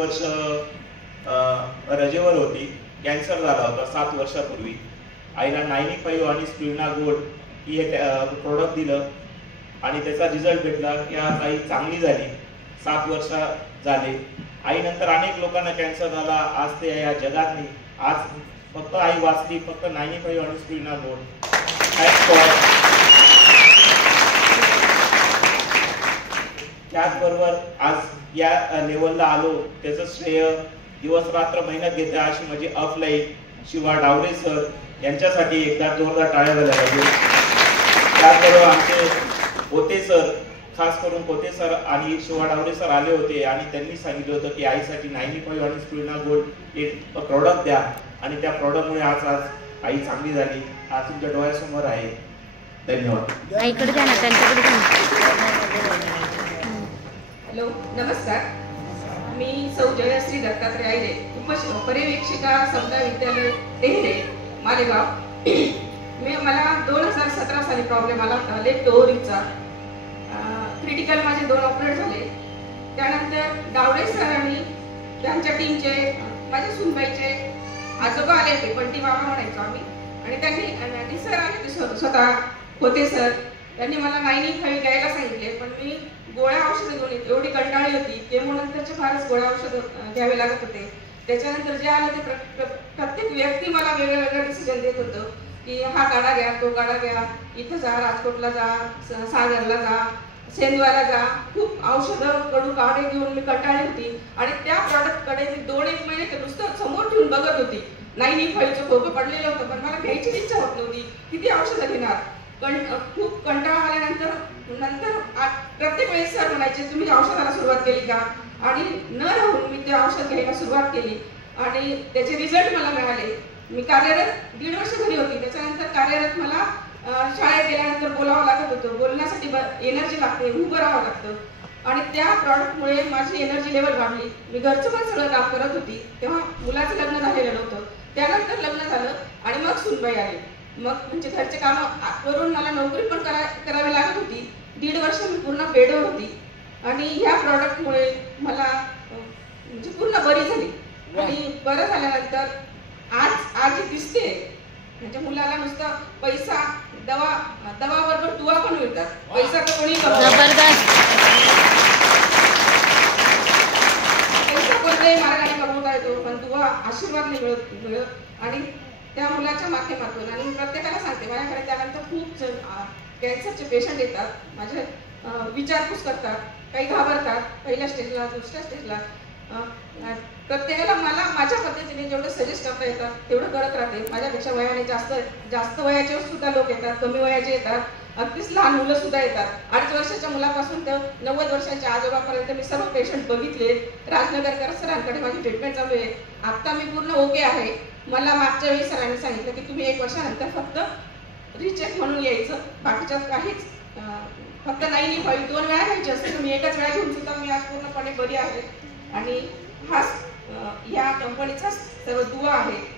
वर्ष रजेवर होती. कॅन्सर झाला होता 7 वर्षापूर्वी. आईला 95 आणि स्पिरुलिना गोल्ड ही हे प्रोडक्ट दिलं आणि त्याचा रिझल्ट भेटला की आज आई चांगली झाली. 7 वर्ष झाले. आईनंतर अनेक लोकांना कॅन्सर झाला. आज ते या जगात नाही. आज फक्त आई वाचली, फक्त 95 आणि स्पिरुलिना गोल्ड. त्याचबरोबर आज या लेवलला आलो त्याचं श्रेय दिवस रात्र मेहनत घेते अशी म्हणजे अपलाईन शिवा डावरे सर यांच्यासाठी एकदा जोरदार टाळ्या झाल्या पाहिजे. त्याचबरोबर आमचे कोते सर, खास करून कोते सर आणि शिवा डावरे सर आले होते आणि त्यांनी सांगितलं होतं की आईसाठी 95 आणि स्पिरुलिना गोल्ड एक प्रोडक्ट द्या आणि त्या प्रोडक्टमुळे आज आई चांगली झाली. आज तुमच्या डोळ्यासमोर आहे. धन्यवाद. आईकडे जा ना, त्यांच्याकडे जा. हॅलो, नमस्कार. मी सौ जयश्री दत्तात्रय आयरे, पर्यवेक्षिका समुदाय विद्यालय टेहरे, मालेगाव. मला 2017 साली प्रॉब्लेम आला होता लेफ्ट ओव्हरीचा. क्रिटिकल माझे 2 ऑपरेट झाले. त्यानंतर डावरे सर आणि त्यांच्या टीमचे माझ्या सुनबाईचे आजोबा आले होते, बंटी बाबा म्हणायचो आम्ही. आणि त्यांनी सर आले स्वतः होते सर. त्यांनी मला 95 द्यायला सांगितले, पण मी गोळ्या औषधं घेऊन एवढी कंटाळली होती. केमोनंतरचे फारच गोळ्या औषधं घ्यावे लागत होते. त्याच्यानंतर जे आलं ते प्रत्येक व्यक्ती मला वेगळं डिसिजन देत होतं की हा गाडा घ्या, तो गाडा घ्या, इथं जा, राजकोटला जा, सागरला जा, सेंदवाला जा. खूप औषधं कडू काढे घेऊन मी कंटाळली होती. आणि त्या प्रॉडक्टकडे मी 2-1 महिने ते नुसतं समोर ठेवून बघत होती. 95चं खोकं पडलेलं होतं, पण मला घ्यायची इच्छा होत नव्हती. किती औषधं घेणार. खूप कंटाळा आल्यानंतर प्रत्येक वेळेस सर म्हणायचे तुम्ही औषधाला सुरुवात केली का. आणि न राहून मी ते औषध घ्यायला सुरुवात केली आणि त्याचे रिझल्ट मला मिळाले. मी कार्यरत 1.5 वर्ष घरी होती. त्याच्यानंतर कार्यरत मला शाळेत गेल्यानंतर बोलावं लागत होतं. बोलण्यासाठी एनर्जी लागते, उभं राहावं लागतं. आणि त्या प्रॉडक्टमुळे माझी एनर्जी लेवल वाढली. मी घरचं पण सगळं काम करत होती. तेव्हा मुलाचं लग्न झालेलं नव्हतं. त्यानंतर लग्न झालं आणि मग सुनबाई आली. मग म्हणजे घरचे कामं करून मला नोकरी पण करावी लागत होती. 1.5 वर्ष मी पूर्ण बेडवर होती. आणि ह्या प्रॉडक्टमुळे मला म्हणजे पूर्ण बरी झाली. आणि बरं झाल्यानंतर आज दिसते. म्हणजे मुलाला नुसतं पैसा, दवा बरोबर दुवा पण मिळतात. पैसा तर कोणी पैसा कोणत्याही मार्गाने कमवता येतो, पण दुवा आशीर्वाद नाही मिळत. आणि त्या मुलाच्या माध्यमातून आणि प्रत्येकाला सांगते, माझ्याकडे त्यानंतर खूप कॅन्सरचे पेशंट येतात. माझे विचारपूस करतात, काही घाबरतात. पहिल्या स्टेजला, दुसऱ्या स्टेजला. प्रत्येकाला मला माझ्या पद्धतीने जेवढं सजेस्ट करता येतात तेवढं करत राहते. माझ्यापेक्षा वयाने जास्त वयाचे सुद्धा लोक येतात, कमी वयाचे येतात, अगदीच लहान मुलं सुद्धा येतात. 2.5 वर्षाच्या मुलापासून तर 90 वर्षाच्या आजोबापर्यंत मी सर्व पेशंट बघितले. राजनगरकर सरांकडे माझी ट्रीटमेंट चालू आहे. आता मी पूर्ण ओके आहे. मला मागच्या वेळी सरांनी सांगितलं की तुम्ही 1 वर्षानंतर फक्त रिचेक म्हणून यायचं, बाकीच्यात काहीच. फक्त 95 2 वेळा घ्यायची असते. तुम्ही एकच वेळा घेऊन सुद्धा मी आज पूर्णपणे बरी आहे. आणि ह्या कंपनीचा सर्व दुवा आहे.